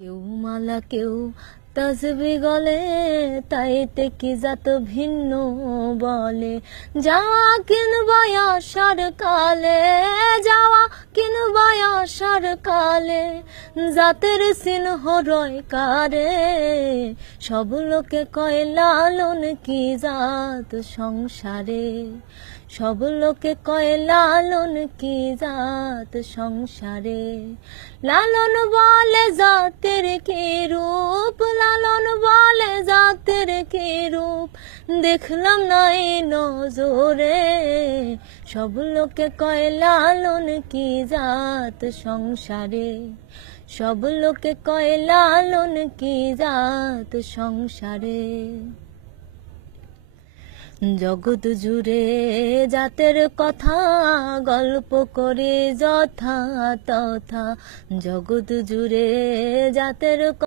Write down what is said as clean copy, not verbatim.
কেউ মালা কেউ তসবি গলে, তাইতে কি জাত ভিন্ন বলে। যাওয়া কিনবা আসার কালে, যাওয়া কিনবা আসার কালে, জাতের চিহ্ন রয় কারে। সব লোকে কয় লালন কি জাত সংসারে, সব লোকে কয় লালন কি জাত সংসারে। লালন বলে জাতের কি রূপ, লালন বলে জাতের কি রূপ, দেখলাম নাই নজরে। সব লোকে কয় লালন কি জাত সংসারে, সব লোকে কয় লালন কি জাত সংসারে। জগৎ জুড়ে জাতের কথা গল্প করে যথা তথা, জগৎ জুড়ে জাতের